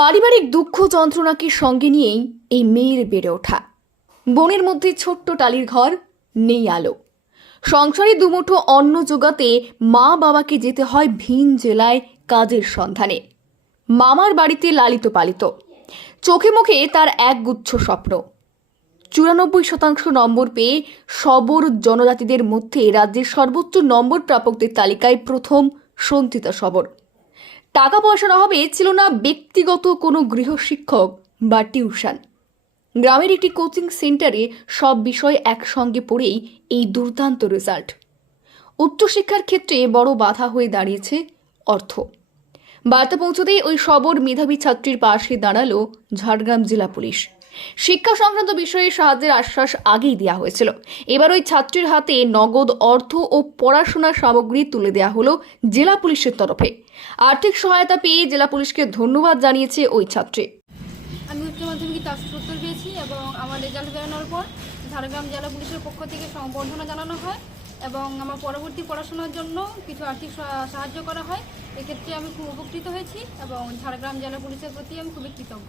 পারিবারিক দুঃখ যন্ত্রণাকে সঙ্গে নিয়েই এই মেয়ের বেড়ে ওঠা। বনের মধ্যে ছোট্ট টালির ঘর, নেই আলো। সংসারে দুমুঠো অন্ন জোগাতে মা বাবাকে যেতে হয় ভিন জেলায় কাজের সন্ধানে। মামার বাড়িতে লালিত পালিত। চোখে মুখে তার একগুচ্ছ স্বপ্ন। চুরানব্বই শতাংশ নম্বর পেয়ে সবর জনজাতিদের মধ্যে রাজ্যের সর্বোচ্চ নম্বর প্রাপকদের তালিকায় প্রথম সন্তিতা সবর। টাকা পয়সার অভাবে ছিল না ব্যক্তিগত কোনো গৃহশিক্ষক বা টিউশন। গ্রামের একটি কোচিং সেন্টারে সব বিষয় একসঙ্গে পড়েই এই দুর্দান্ত রেজাল্ট। উচ্চশিক্ষার ক্ষেত্রে বড় বাধা হয়ে দাঁড়িয়েছে অর্থ। বার্তা পৌঁছতেই ওই সবর মেধাবী ছাত্রীর পাশে দাঁড়াল ঝাড়গ্রাম জেলা পুলিশ। শিক্ষা সংক্রান্ত বিষয়ে সাহায্যের আশ্বাস আগেই দেওয়া হয়েছিল। এবার ওই ছাত্রীর হাতে নগদ অর্থ ও পড়াশোনার সামগ্রী তুলে দেওয়া হলো জেলা পুলিশের তরফে। আর্থিক সহায়তা পেয়ে জেলা পুলিশকে ধন্যবাদ জানিয়েছে ওই ছাত্রী। আমি উচ্চ মাধ্যমিকে চারশো সত্তর পেয়েছি এবং আমার রেজাল্ট বেরোনোর পর ঝাড়গ্রাম জেলা পুলিশের পক্ষ থেকে সংবর্ধনা জানানো হয় এবং আমার পরবর্তী পড়াশোনার জন্য কিছু আর্থিক সাহায্য করা হয়। এক্ষেত্রে আমি খুব উপকৃত হয়েছি এবং ঝাড়গ্রাম জেলা পুলিশের প্রতি আমি খুবই কৃতজ্ঞ।